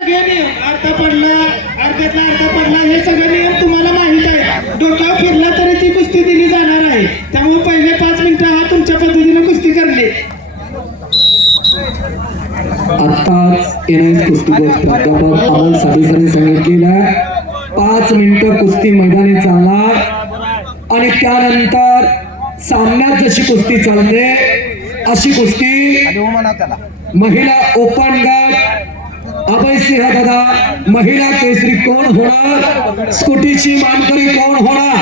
हे नियम अर्धा पडला, अर्ध्यातला अर्धा पडला, हे सगळे नियम तुम्हाला माहित आहे. डोक्यावर फिरला तरी ती कुस्ती दिली जाणार आहे. त्यामुळे पहिले 5 मिनिटं हा तुमच्या पद्धतीने कुस्ती करणे. आताच येणारी कुस्ती प्राध्यापक अमोल साठे सांगितलेलं 5 मिनिटं कुस्ती मैदानी चालणार आणि त्यानंतर सामन्यात जशी कुस्ती चालते अशी कुस्ती महिला ओपन गट अभय सिंह दादा महिला केसरी कोण होणार, स्कूटीची मानकरी कोण होणार,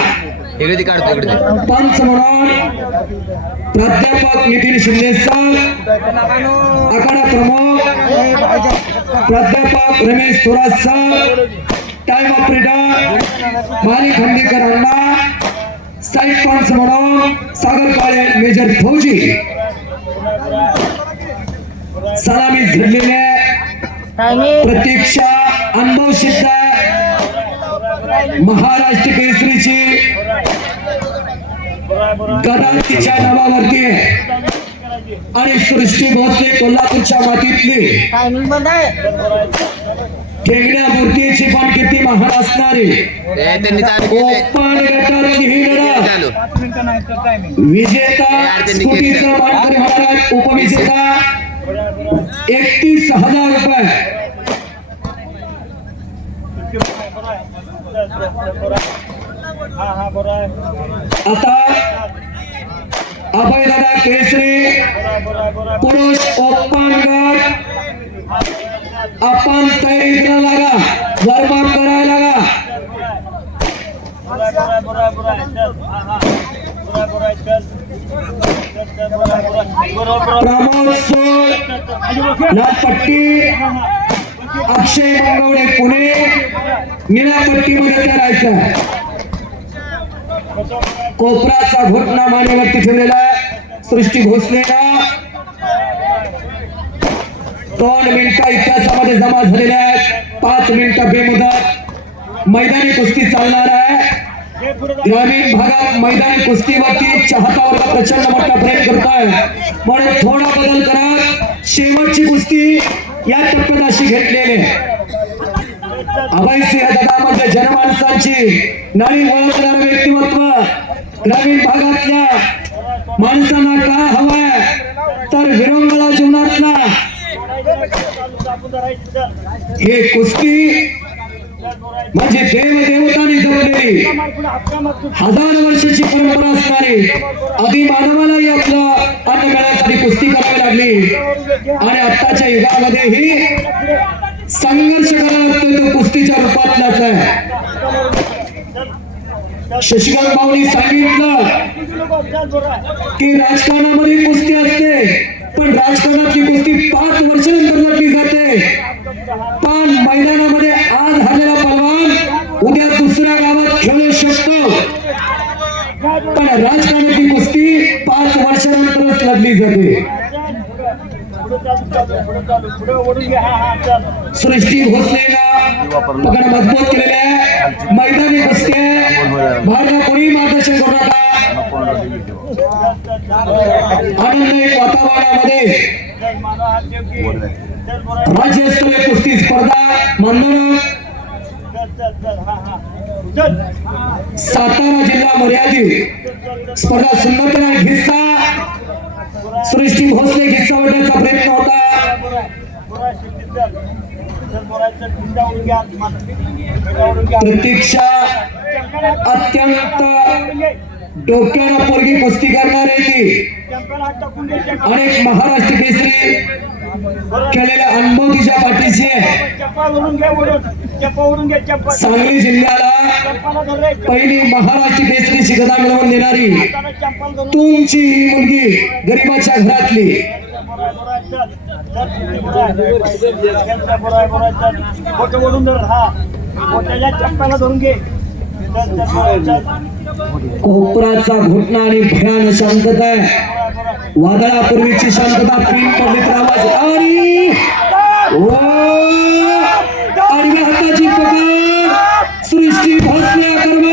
पंच म्हणून प्राध्यापक नितीन शिंदे सर, आखाडा प्रमुख प्राध्यापक Ramesh Thorat sir, time operator मालिक खांडेकर अण्णा, साईड पंच म्हणून सागर काळे मेजर फौजी. सलामी झडलेले प्रतीक्षा अनुभव सिद्ध महाराष्ट्र केसरीची गदा तिच्या नावावरती आणि सृष्टी भोसले कोल्हापूरच्या मातीतली ठेंगण्या मूर्तीची पण किती महान असणारी ओपन गटातली ही लढत विजेता स्कूटीचा मानकरी होणार, उपविजेता 31,000 रुपये. आता अभयदादा केसरी पुरुष ओपन गट आपण तयारीला लागा, वॉर्मअप करायला लागा. प्रमोद सोळ लालपट्टी, अक्षय मंगवडे पुणे निळ्या पट्टीमध्ये करायचं. कोपराचा घोटणा मानेवरती ठेवलेला सृष्टी भोसलेला 2 मिनिटं इतिहासामध्ये जमा झालेल्या आहेत. 5 मिनिटं बेमुदत मैदानी कुस्ती चालणार आहे. ग्रामीण भागात मैदानी कुस्तीवरती चाहता वर्ग प्रचंड मोठा प्रेम करतोय, म्हणून थोडा बदल करत शेवटची कुस्ती या टप्प्यात अशी घेतलेली. अभय सिंह दादा म्हणजे जनमानसांची नाळी ओळखणारं व्यक्तिमत्व. ग्रामीण भागातल्या माणसांना काय हवंय तर विरंगुळा जीवनातला हे कुस्ती म्हणजे देव देवतांनी जपलेली 1000 वर्षाची परंपरा असणारी आधी मानवालाही आपलं अन्न मिळण्यासाठी कुस्ती करावी लागली आणि आत्ताच्या युगामध्येही संघर्ष करावा लागतो, तो कुस्तीच्या रूपातलाच आहे. शशिकांत भाऊनी सांगितलं की राजकारणामध्ये कुस्ती असते, पण राजकारणातली कुस्ती 5 वर्षानंतर लढली जाते. पण मैदानामध्ये आज झालेला पहलवान उद्या दुसऱ्या गावात खेळू शकतो, पण राजकारणातली कुस्ती 5 वर्षानंतरच लढली जाते. सृष्टी भोसलेला पकड मजबूत केलेले आहे. मैदानी कुस्ती भारतात कोणी मार्गदर्शन करू नका. आनंददायी वातावरणामध्ये राज्यस्तरीय कुस्ती स्पर्धा मानधन सातारा जिल्हा मर्यादित स्पर्धा सुंदरपणे हिस्सा सृष्टी भोसले हिस्सा वाटण्याचा प्रयत्न होता. प्रतीक्षा अत्यंत डोक्याला पोरगी कुस्ती करणारी ती अनेक महाराष्ट्र केसरी केलेल्या अनुभव तिच्या पाठीशी. सांगली जिल्ह्याला पहिली महाराष्ट्र केसरी शिखदा मिळवून देणारी तुमची ही मुलगी गरिबाच्या घरातली. कोपराचा घोटणा आणि भयान शांतता आहे. वादळापूर्वीची शांतता पिन पडली तर आवाज आणि आडव्या हाताची पकड सृष्टी भोसले आक्रमण